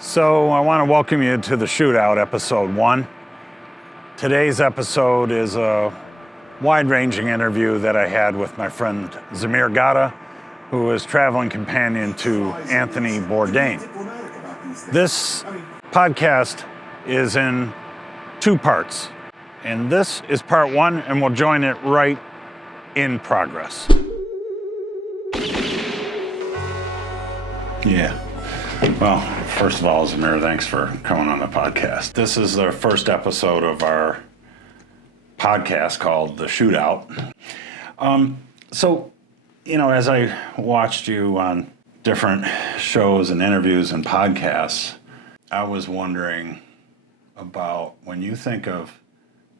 So I want to welcome you to The Shootout, Episode 1. Today's episode is a wide-ranging interview that I had with my friend Zamir Goitta, who is traveling companion to Anthony Bourdain. This podcast is in two parts, and this is part one, and we'll join it right in progress. Yeah. Well, first of all, Zamir, thanks for coming on the podcast. This is the first episode of our podcast called The Shootout. So, as I watched you on different shows and interviews and podcasts, I was wondering about when you think of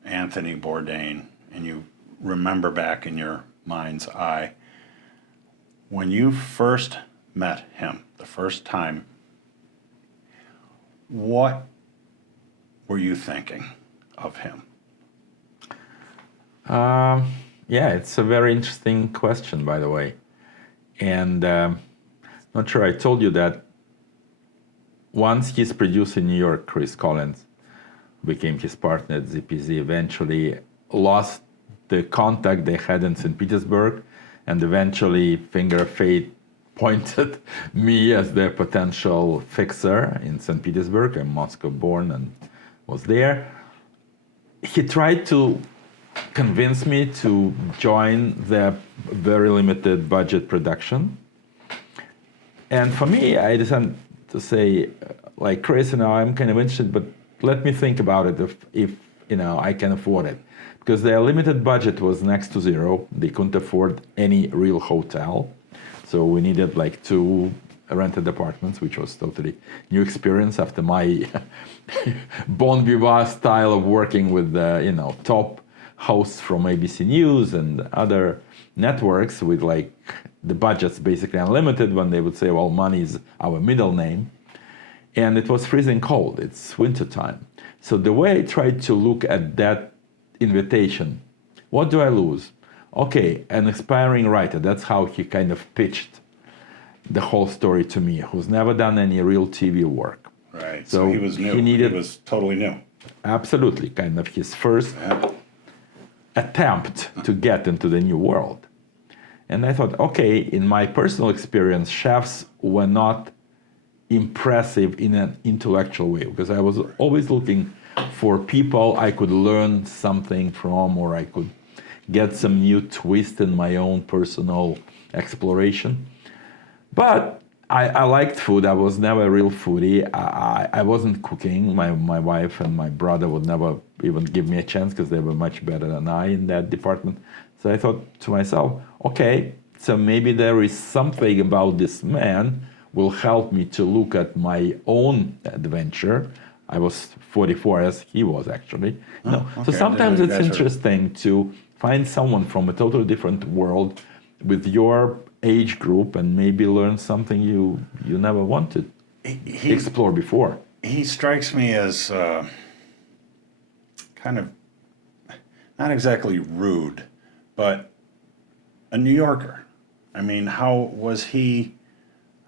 Anthony Bourdain and you remember back in your mind's eye, when you first met him the first time, what were you thinking of him? Yeah, it's a very interesting question, by the way. And not sure I told you that once his producer in New York, Chris Collins, became his partner at ZPZ, eventually lost the contact they had in St. Petersburg, and eventually Finger of Fate pointed me as the potential fixer in St. Petersburg. I'm Moscow born and was there. He tried to convince me to join the very limited budget production. And for me, I decided to say, like Chris, I'm kind of interested, but let me think about it if I can afford it. Because their limited budget was next to zero. They couldn't afford any real hotel. So we needed like 2 rented apartments, which was totally new experience after my bon vivant style of working with top hosts from ABC News and other networks with like the budgets basically unlimited when they would say, well, money is our middle name. And it was freezing cold. It's winter time. So the way I tried to look at that invitation, what do I lose? Okay, an aspiring writer. That's how he kind of pitched the whole story to me, who's never done any real TV work. Right, so he was new. He was totally new. Absolutely, kind of his first attempt to get into the new world. And I thought, okay, in my personal experience, chefs were not impressive in an intellectual way, because I was always looking for people I could learn something from, or I could get some new twist in my own personal exploration. But I liked food. I was never a real foodie. I wasn't cooking. My wife and my brother would never even give me a chance because they were much better than I in that department. So I thought to myself, okay, so maybe there is something about this man will help me to look at my own adventure. I was 44 as he was actually. Okay. So sometimes it's interesting to find someone from a totally different world with your age group and maybe learn something you never wanted to explore before. He strikes me as kind of, not exactly rude, but a New Yorker. I mean, how was he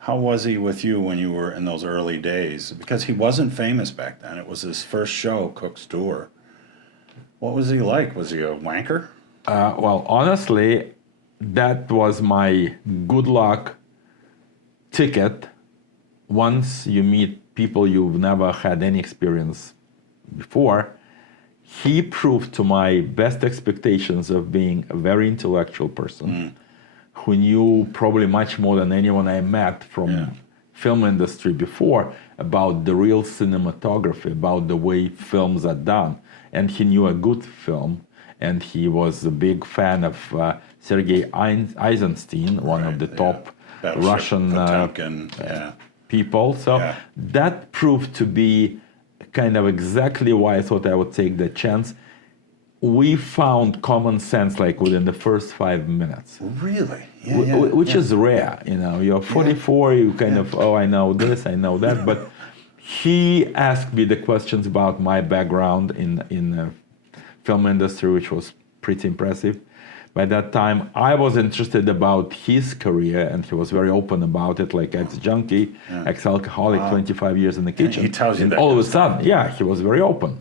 with you when you were in those early days? Because he wasn't famous back then. It was his first show, Cook's Tour. What was he like? Was he a wanker? Well, honestly, that was my good luck ticket. Once you meet people you've never had any experience before, he proved to my best expectations of being a very intellectual person who knew probably much more than anyone I met from film industry before about the real cinematography, about the way films are done. And he knew a good film. And he was a big fan of Sergei Eisenstein, one of the top Russian people. So that proved to be kind of exactly why I thought I would take the chance. We found common sense like within the first 5 minutes. Really? Which is rare. You're 44, you kind of, I know this, I know that. But he asked me the questions about my background in film industry, which was pretty impressive. By that time, I was interested about his career, and he was very open about it, like ex-junkie, ex-alcoholic, 25 years in the kitchen. He tells you and that all kind of of a sudden, he was very open.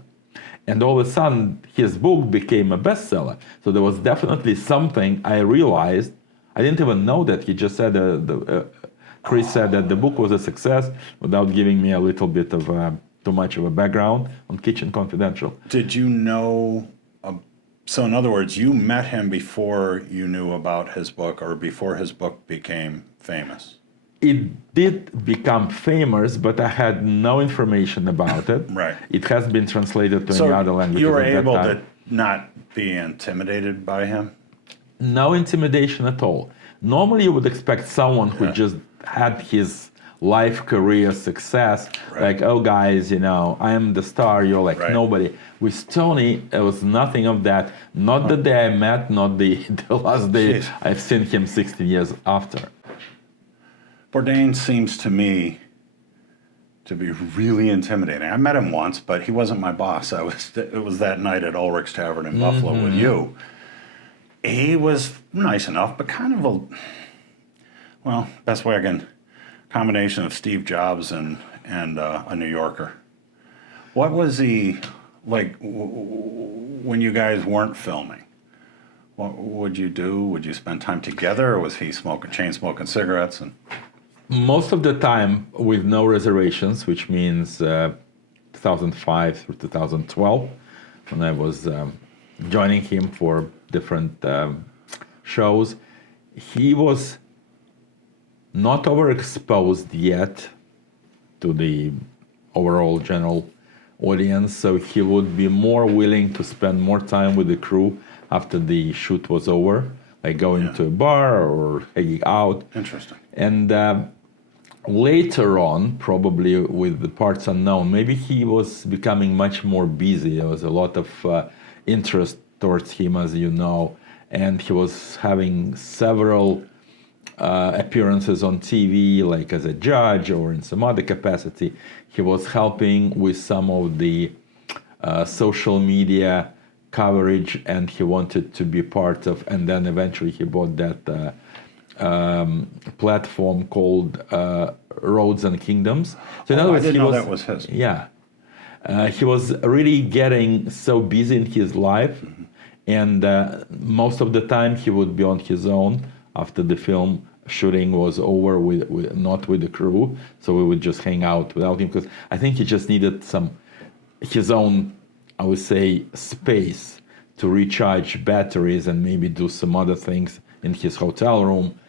And all of a sudden, his book became a bestseller. So there was definitely something I realized. I didn't even know that. He just said, Chris said that the book was a success without giving me a little bit of too much of a background on Kitchen Confidential. Did you know, so in other words, you met him before you knew about his book or before his book became famous? It did become famous, but I had no information about it. Right. It has been translated to So any other language. you were able to not be intimidated by him? No intimidation at all. Normally, you would expect someone who just had his life, career, success, like, oh, guys, I am the star, you're like nobody. With Tony, it was nothing of that. Not the day I met, not the last day I've seen him 16 years after. Bourdain seems to me to be really intimidating. I met him once, but he wasn't my boss. It was that night at Ulrich's Tavern in Buffalo with you. He was nice enough, but kind of best way I can, combination of Steve Jobs and a New Yorker. What was he like when you guys weren't filming? What would you do? Would you spend time together, or was he chain smoking cigarettes? And most of the time with no reservations, which means 2005 through 2012, when I was joining him for different shows, he was not overexposed yet to the overall general audience, so he would be more willing to spend more time with the crew after the shoot was over, like going to a bar or hanging out. Interesting. And later on, probably with the Parts Unknown, maybe he was becoming much more busy. There was a lot of interest towards him, as you know, and he was having several appearances on TV, like as a judge or in some other capacity. He was helping with some of the social media coverage, and he wanted to be part of, and then eventually he bought that platform called Roads and Kingdoms. So in other words, I didn't know that was his. Yeah. He was really getting so busy in his life, and most of the time he would be on his own after the film shooting was over, not with the crew. So we would just hang out without him, because I think he just needed his own, I would say, space to recharge batteries and maybe do some other things in his hotel room,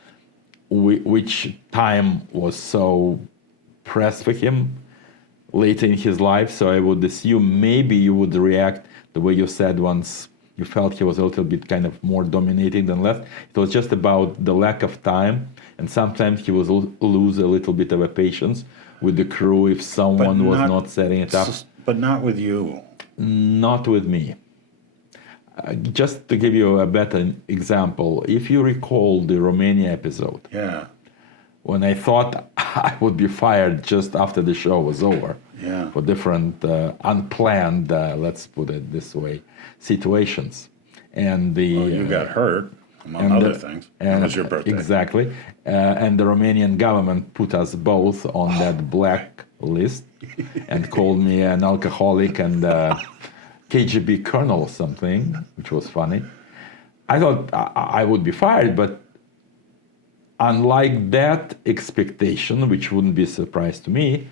which time was so pressed for him later in his life. So I would assume maybe you would react the way you said once you felt he was a little bit kind of more dominating than less. It was just about the lack of time, and sometimes he would lose a little bit of a patience with the crew if someone was not setting it up. But not with you. Not with me. Just to give you a better example, if you recall the Romania episode, when I thought I would be fired just after the show was over, for different unplanned, let's put it this way, situations. And you got hurt, among other things. And it was your birthday. Exactly. And the Romanian government put us both on that black list and called me an alcoholic and KGB colonel or something, which was funny. I thought I would be fired, but unlike that expectation, which wouldn't be a surprise to me,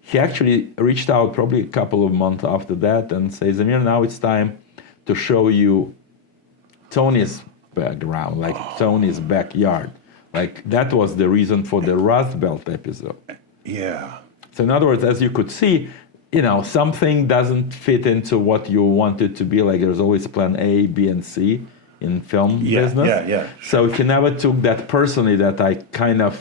he actually reached out probably a couple of months after that and says, Zamir, now it's time to show you Tony's background, like Tony's backyard. Like that was the reason for the Rust Belt episode. Yeah. So in other words, as you could see, something doesn't fit into what you want it to be. Like there's always plan A, B, and C in film business. Yeah. So he never took that personally, that I kind of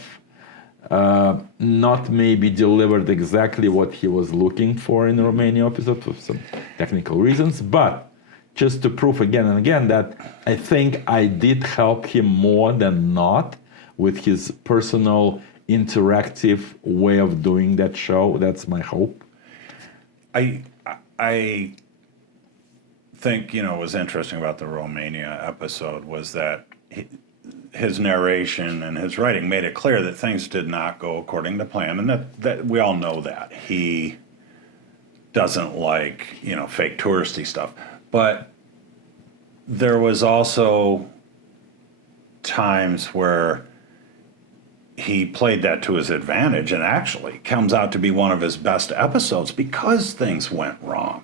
not maybe delivered exactly what he was looking for in the Romania episode for some technical reasons, but just to prove again and again that I think I did help him more than not with his personal interactive way of doing that show. That's my hope. I think, was interesting about the Romania episode was that his narration and his writing made it clear that things did not go according to plan, and that we all know that. He doesn't like, fake touristy stuff. But there was also times where he played that to his advantage and actually comes out to be one of his best episodes because things went wrong.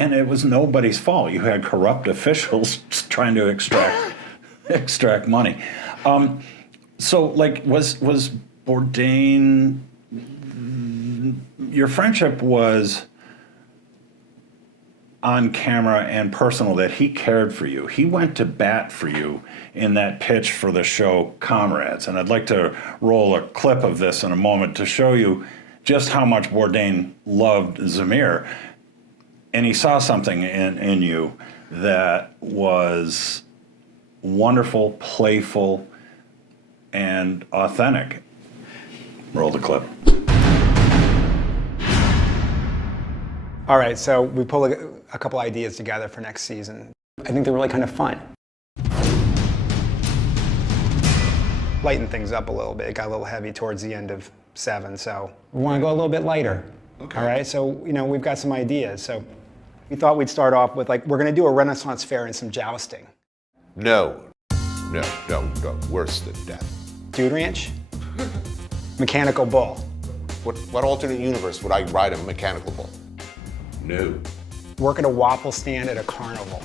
And it was nobody's fault. You had corrupt officials trying to extract money. So, was Bourdain, your friendship was on camera and personal, that he cared for you. He went to bat for you in that pitch for the show Comrades. And I'd like to roll a clip of this in a moment to show you just how much Bourdain loved Zamir. And he saw something in you that was wonderful, playful, and authentic. Roll the clip. All right, so we pulled a couple ideas together for next season. I think they're really kind of fun. Lighten things up a little bit. It got a little heavy towards the end of 7, so we want to go a little bit lighter. Okay. All right, so we've got some ideas. So we thought we'd start off with we're going to do a Renaissance fair and some jousting. No, worse than death. Dude Ranch? Mechanical bull. What alternate universe would I ride a mechanical bull? No. Work at a waffle stand at a carnival.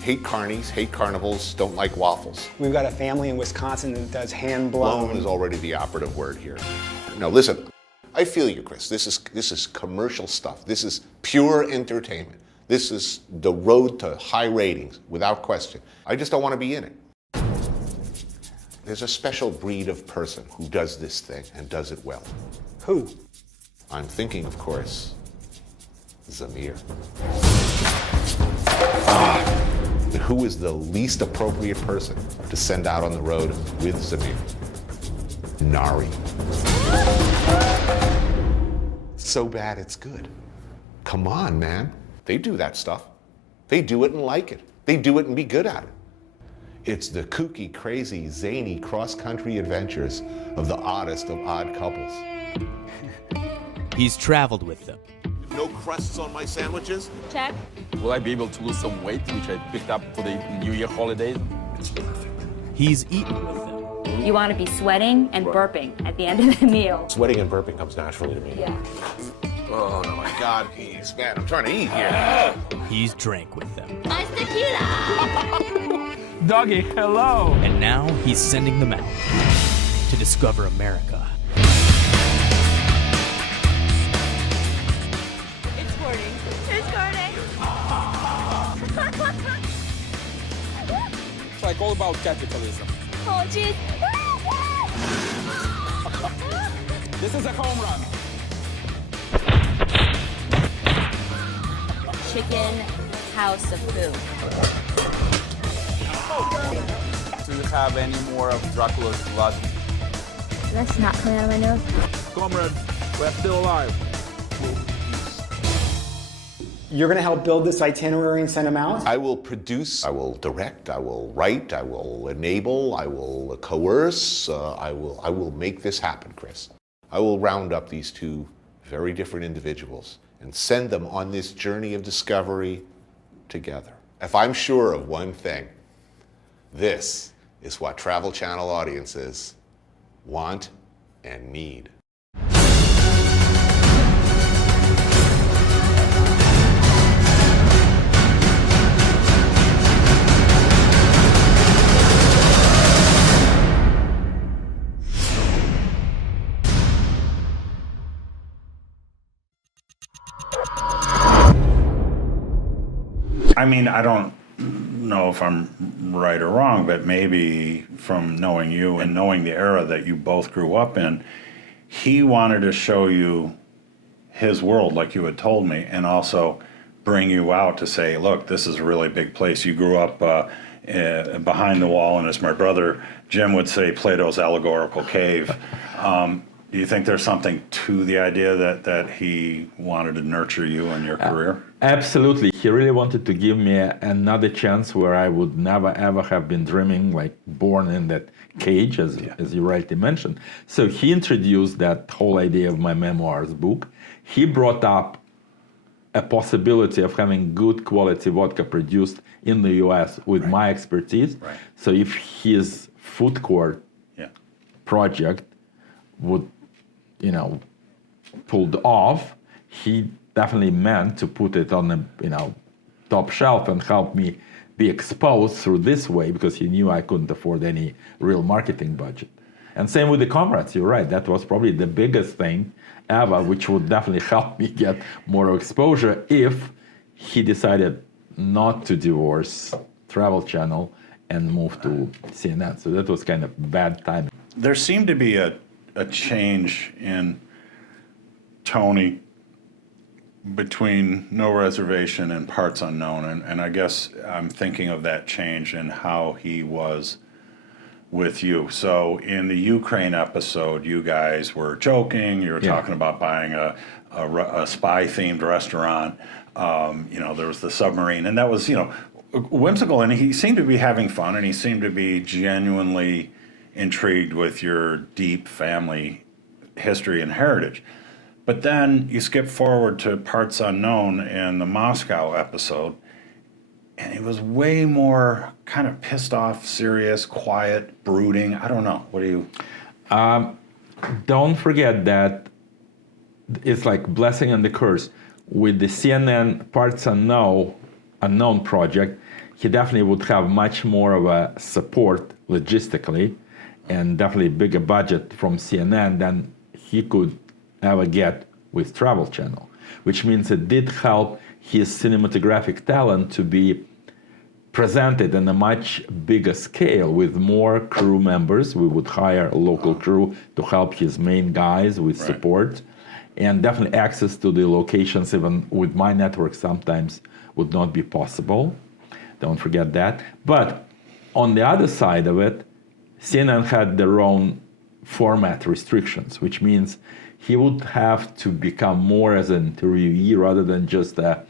Hate carnies, hate carnivals, don't like waffles. We've got a family in Wisconsin that does hand blown. Blown is already the operative word here. No, listen, I feel you, Chris. This is commercial stuff. This is pure entertainment. This is the road to high ratings, without question. I just don't want to be in it. There's a special breed of person who does this thing and does it well. Who? I'm thinking, of course, Zamir. Who is the least appropriate person to send out on the road with Zamir? Nari. So bad it's good. Come on, man. They do that stuff. They do it and like it. They do it and be good at it. It's the kooky, crazy, zany cross-country adventures of the oddest of odd couples. He's traveled with them. No crusts on my sandwiches? Check. Will I be able to lose some weight, which I picked up for the New Year holidays? He's eaten with them. You want to be sweating and burping at the end of the meal. Sweating and burping comes naturally to me. Yeah. Oh, my God, please, man, I'm trying to eat here. He's drank with them. Nice tequila! Doggy, hello! And now he's sending them out to discover America. It's squirting. It's squirting. It's like all about capitalism. Oh, jeez. This is a home run. Chicken house of food. Do you have any more of Dracula's blood? That's not coming out of my nose. Comrades, we're still alive. You're going to help build this itinerary and send them out? I will produce, I will direct, I will write, I will enable, I will coerce, I will make this happen, Chris. I will round up these two very different individuals and send them on this journey of discovery together. If I'm sure of one thing, this is what Travel Channel audiences want and need. I mean, I don't know if I'm right or wrong, but maybe from knowing you and knowing the era that you both grew up in, he wanted to show you his world like you had told me, and also bring you out to say, look, this is a really big place. You grew up behind the wall, and as my brother Jim would say, Plato's allegorical cave. Do you think there's something to the idea that he wanted to nurture you in your career? Absolutely. He really wanted to give me another chance where I would never ever have been dreaming, like born in that cage, as you rightly mentioned. So he introduced that whole idea of my memoirs book. He brought up a possibility of having good quality vodka produced in the US with my expertise. Right. So if his food court project would, pulled off, he definitely meant to put it on the, top shelf and help me be exposed through this way, because he knew I couldn't afford any real marketing budget. And same with the comrades, you're right. That was probably the biggest thing ever, which would definitely help me get more exposure if he decided not to divorce Travel Channel and move to CNN. So that was kind of bad timing. There seemed to be a change in Tony between No Reservation and Parts Unknown, and I guess I'm thinking of that change in how he was with you. So in the Ukraine episode, you guys were joking. You were talking about buying a spy-themed restaurant. There was the submarine, and that was whimsical. And he seemed to be having fun, and he seemed to be genuinely intrigued with your deep family history and heritage. But then you skip forward to Parts Unknown in the Moscow episode, and he was way more kind of pissed off, serious, quiet, brooding. I don't know. What do you... Don't forget that it's like blessing and the curse. With the CNN Parts Unknown project, he definitely would have much more of a support logistically and definitely bigger budget from CNN than he could ever get with Travel Channel, which means it did help his cinematographic talent to be presented on a much bigger scale with more crew members. We would hire a local crew to help his main guys with support, and definitely access to the locations, even with my network, sometimes would not be possible. Don't forget that. But on the other side of it, CNN had their own format restrictions, which means he would have to become more as an interviewee rather than just a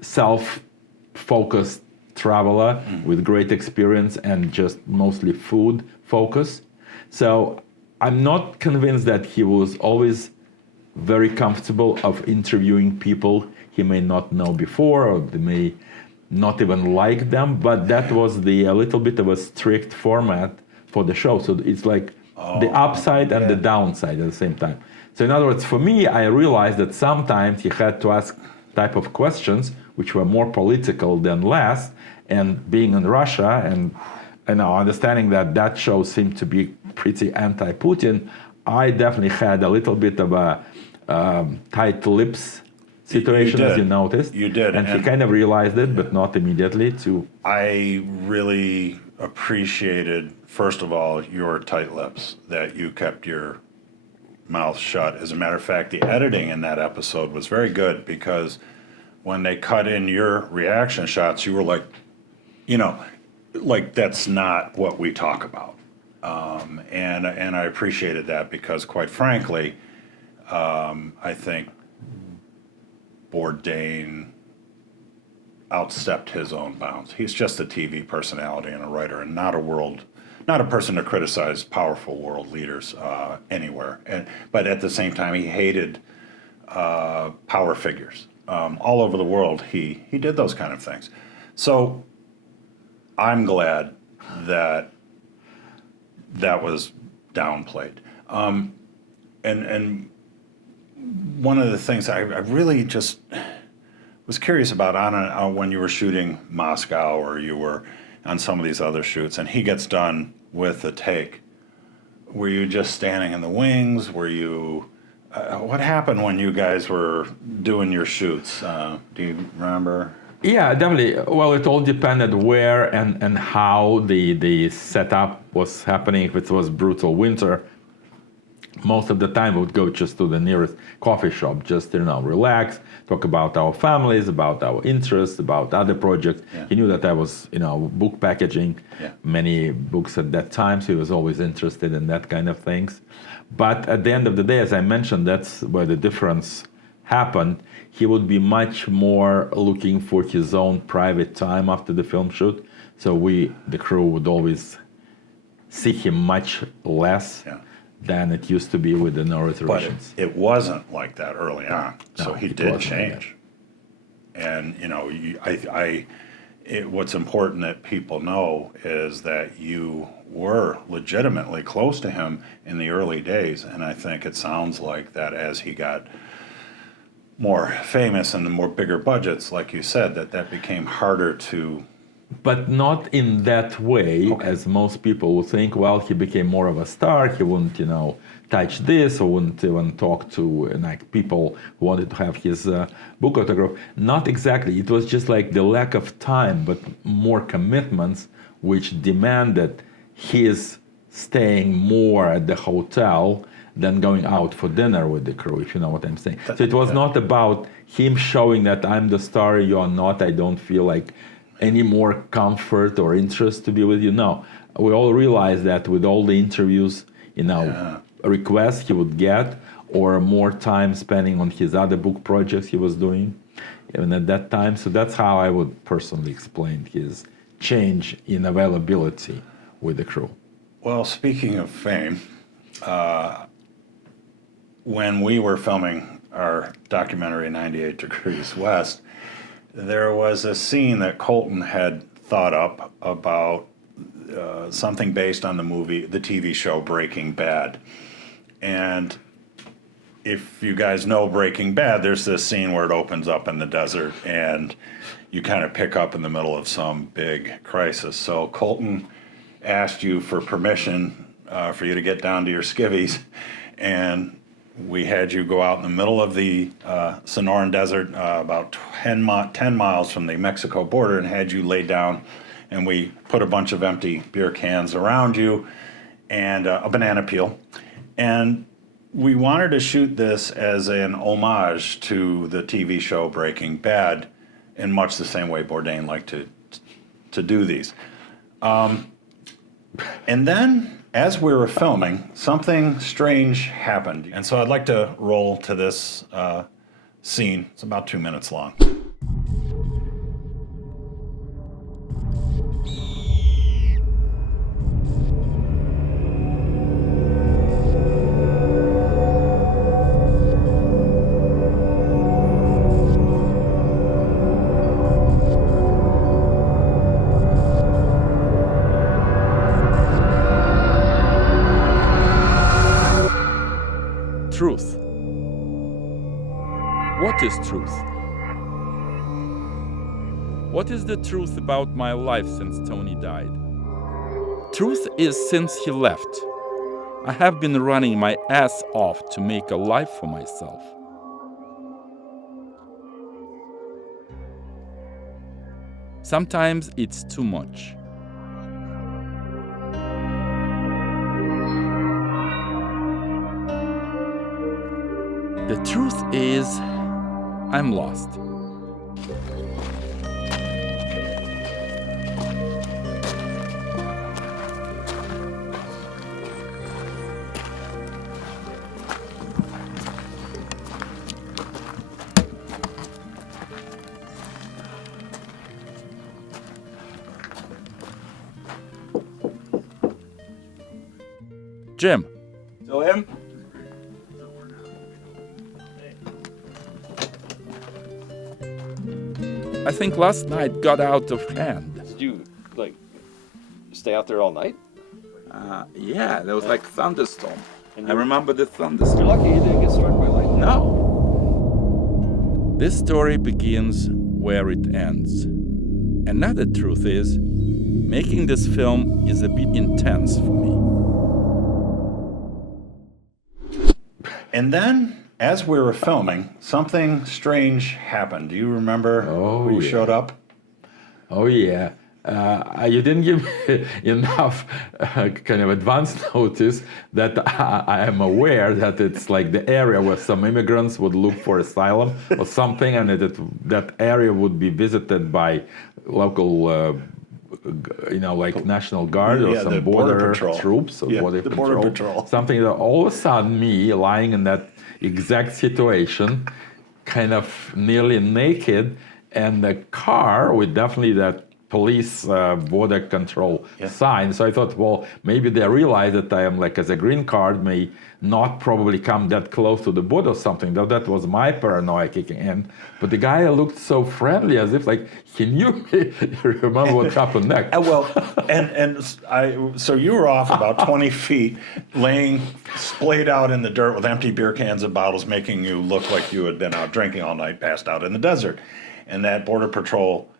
self-focused traveler with great experience and just mostly food focus. So I'm not convinced that he was always very comfortable of interviewing people he may not know before, or they may not even like them, but that was a little bit of a strict format for the show. So it's like the upside and the downside at the same time. So in other words, for me, I realized that sometimes he had to ask type of questions which were more political than less, and being in Russia and understanding that show seemed to be pretty anti-Putin, I definitely had a little bit of a tight lips situation, as you noticed. You did. And he kind of realized it, but not immediately too. I really appreciated, first of all, your tight lips, that you kept your mouth shut. As a matter of fact, the editing in that episode was very good, because when they cut in your reaction shots, you were like, that's not what we talk about. And I appreciated that, because quite frankly, I think Bourdain outstepped his own bounds. He's just a TV personality and a writer, and not a person to criticize powerful world leaders anywhere. But at the same time, he hated power figures. All over the world, he did those kind of things. So I'm glad that was downplayed. And one of the things I really just was curious about when you were shooting Moscow, or you were on some of these other shoots, and he gets done with the take, were you just standing in the wings? Were you... what happened when you guys were doing your shoots? Do you remember? Yeah, definitely. Well, it all depended where and how the setup was happening. If it was brutal winter, most of the time we would go just to the nearest coffee shop, just relax, talk about our families, about our interests, about other projects. Yeah. He knew that I was book packaging many books at that time, so he was always interested in that kind of things. But at the end of the day, as I mentioned, that's where the difference happened. He would be much more looking for his own private time after the film shoot. So the crew, would always see him much less than it used to be with the no reservations. But it wasn't like that early on. So No, he it did wasn't like change. And, what's important that people know is that you were legitimately close to him in the early days. And I think it sounds like that as he got more famous and the more bigger budgets, like you said, that became harder to... But not in that way, as most people would think. Well, he became more of a star. He wouldn't, touch this, or wouldn't even talk to people who wanted to have his book autograph. Not exactly. It was just like the lack of time, but more commitments, which demanded his staying more at the hotel than going out for dinner with the crew, if you know what I'm saying. So it was not about him showing that I'm the star, you are not. I don't feel like any more comfort or interest to be with you. No, we all realized that with all the interviews, requests he would get, or more time spending on his other book projects he was doing, even at that time. So that's how I would personally explain his change in availability with the crew. Well, speaking of fame, when we were filming our documentary 98 Degrees West, there was a scene that Colton had thought up about something based on the TV show Breaking Bad. And if you guys know Breaking Bad, there's this scene where it opens up in the desert and you kind of pick up in the middle of some big crisis. So Colton asked you for permission for you to get down to your skivvies, and we had you go out in the middle of the Sonoran Desert, about 10 miles from the Mexico border, and had you lay down, and we put a bunch of empty beer cans around you and a banana peel. And we wanted to shoot this as an homage to the TV show Breaking Bad, in much the same way Bourdain liked to do these. And then, as we were filming, something strange happened. And so I'd like to roll to this scene. It's about 2 minutes long. Truth. What is truth? What is the truth about my life since Tony died? Truth is since he left, I have been running my ass off to make a life for myself. Sometimes it's too much. The truth is, I'm lost. Jim. Still him? I think last night got out of hand. Did you, stay out there all night? Yeah, there was like thunderstorm. And I you- remember the You're thunderstorm. lucky you didn't get struck by lightning. No. This story begins where it ends. Another truth is, making this film is a bit intense for me. And then, as we were filming, something strange happened. Do you remember who yeah. showed up? Oh yeah. You didn't give me enough kind of advance notice that I am aware that it's like the area where some immigrants would look for asylum or something, and that area would be visited by local like National Guard or Yeah, the some Border border Patrol. troops or Yeah, border the Border Patrol. something that all of a sudden me lying in that exact situation, kind of nearly naked, and the car with definitely that police border control sign. So I thought, well, maybe they realize that I am like, as a green card, may not probably come that close to the border or something. Though that was my paranoia kicking in. But the guy looked so friendly, as if like he knew. Remember what happened next? So you were off about 20 feet, laying splayed out in the dirt with empty beer cans and bottles, making you look like you had been out drinking all night, passed out in the desert. And that Border Patrol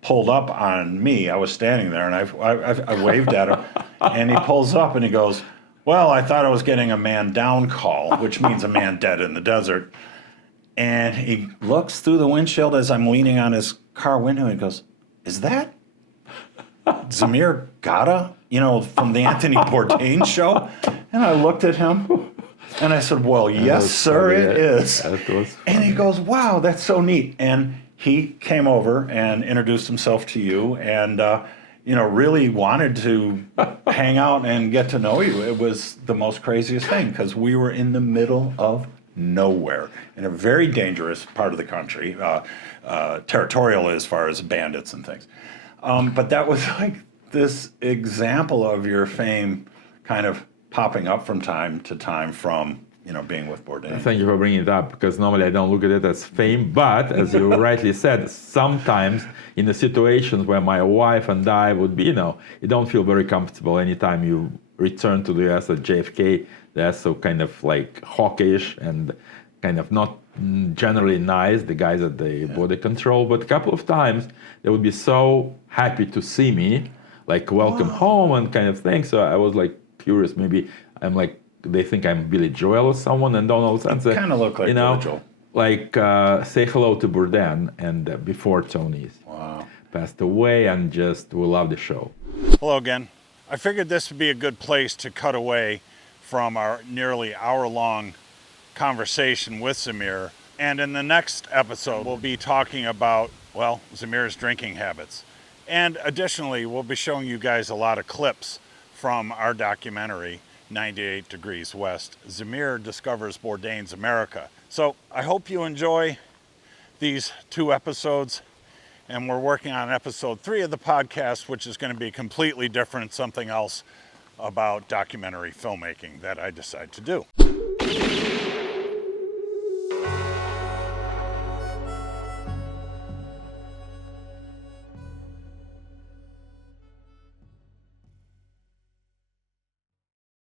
pulled up on me. I was standing there, and I waved at him, and he pulls up and he goes, well, I thought I was getting a man down call, which means a man dead in the desert. And he looks through the windshield as I'm leaning on his car window, and he goes, is that Zamir Goitta, from the Anthony Bourdain show? And I looked at him, and I said, well, yes, sir, it is. And he goes, wow, that's so neat. And he came over and introduced himself to you and, really wanted to hang out and get to know you. It was the most craziest thing because we were in the middle of nowhere in a very dangerous part of the country, territorial as far as bandits and things. But that was like this example of your fame kind of popping up from time to time from being with Bourdain. Thank you for bringing it up, because normally I don't look at it as fame, but as you rightly said, sometimes in the situations where my wife and I would be, you don't feel very comfortable anytime you return to the US at JFK. They're so kind of like hawkish and kind of not generally nice, the guys at the border control, but a couple of times they would be so happy to see me, like welcome home and kind of thing. So I was like curious, maybe I'm like, they think I'm Billy Joel or someone, and don't know sense. Kind of look like Billy Joel. Like say hello to Bourdain, and before Tony's passed away, and just we love the show. Hello again. I figured this would be a good place to cut away from our nearly hour-long conversation with Zamir. And in the next episode, we'll be talking about, Zamir's drinking habits. And additionally, we'll be showing you guys a lot of clips from our documentary, 98 Degrees West. Zamir Discovers Bourdain's America. So I hope you enjoy these 2 episodes. And we're working on episode 3 of the podcast, which is going to be completely different, something else about documentary filmmaking that I decide to do.